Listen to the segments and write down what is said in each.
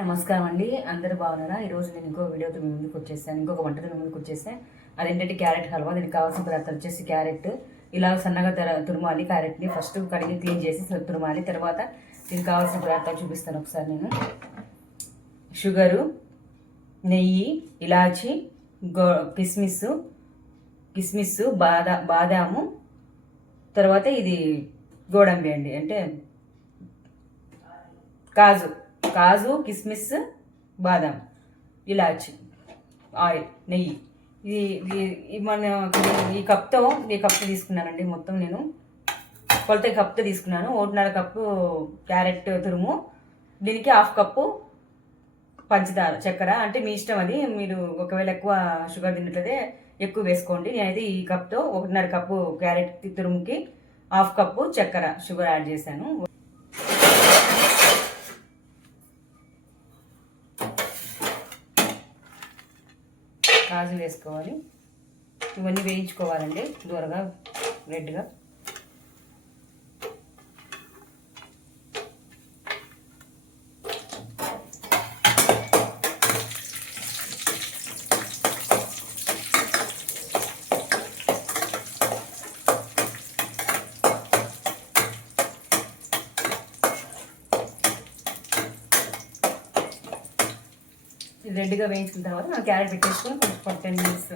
నమస్కారం అండి, అందరూ బాగున్నారా? ఈరోజు నేను ఇంకో వీడియోతో మీ ముందుకు వచ్చేసాను, ఇంకొక వంటతో మీ ముందుకు వచ్చేసాను. అదేంటంటే క్యారెట్ హల్వా. దీనికి కావాల్సిన పదార్థాలు వచ్చేసి క్యారెట్ ఇలా సన్నగా తురుమాలి. క్యారెట్ని ఫస్ట్ కడిగి క్లీన్ చేసి తురుమాలి. తర్వాత దీనికి కావాల్సిన పదార్థాలు చూపిస్తాను ఒకసారి నేను. షుగరు, నెయ్యి, ఇలాచి, కిస్మిస్, బాదాము, తర్వాత ఇది గోడంబి అండి, అంటే కాజు, కిస్మిస్, బాదం, ఇలాచి, ఆయిల్, నెయ్యి. ఇది మన ఈ కప్తో తీసుకున్నానండి. మొత్తం నేను కొలత కప్తో తీసుకున్నాను. 1.5 కప్పు క్యారెట్ తురుము, దీనికి 1/2 కప్పు పంచదార, చక్కెర, అంటే మీ ఇష్టం. అది మీరు ఒకవేళ ఎక్కువ షుగర్ తిన్నట్లయితే ఎక్కువ వేసుకోండి. నేనైతే ఈ కప్తో 1.5 కప్పు క్యారెట్ తురుముకి 1/2 కప్పు చక్కెర షుగర్ యాడ్ చేశాను. కాజు వేసుకోవాలి. ఇవన్నీ వేయించుకోవాలండి దూరగా, రెడ్గా. రెడ్గా వేయించుకున్న తర్వాత మనం క్యారెట్ పెట్టేసుకొని కొంచెం 10 మినిట్స్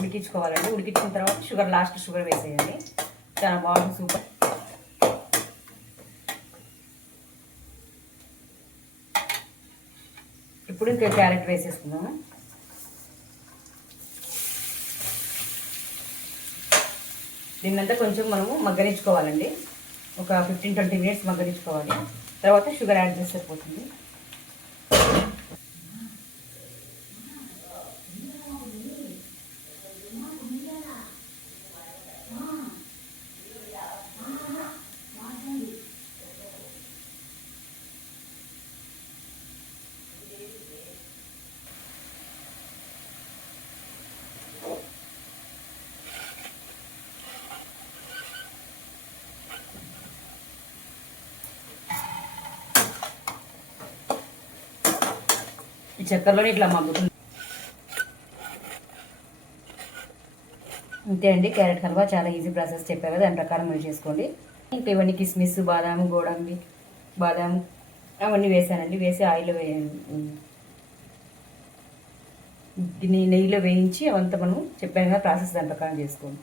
ఉడికించుకోవాలండి. ఉడికించిన తర్వాత షుగర్ వేసేయండి. చాలా బాగుంది, సూపర్. ఇప్పుడు ఇంకా క్యారెట్ వేసేసుకుందాము. దీన్నంతా కొంచెం మనము మగ్గనించుకోవాలండి. ఒక 15-20 మినిట్స్ మగ్గనించుకోవాలి. తర్వాత షుగర్ యాడ్ చేస్తే సరిపోతుంది. ఈ చక్కెరలోనే ఇట్లా మగ్గుతుంది. అంతే అండి, క్యారెట్ హల్వా చాలా ఈజీ ప్రాసెస్ చెప్పారు కదా, దాని ప్రకారం మీరు చేసుకోండి. ఇంకా ఇవన్నీ కిస్మిస్, బాదాము, గోడంబి, బాదాము అవన్నీ వేసానండి. వేసి ఆయిల్లో నెయ్యిలో వేయించి అవంతా మనం చెప్పాను కదా ప్రాసెస్, దాని ప్రకారం చేసుకోండి.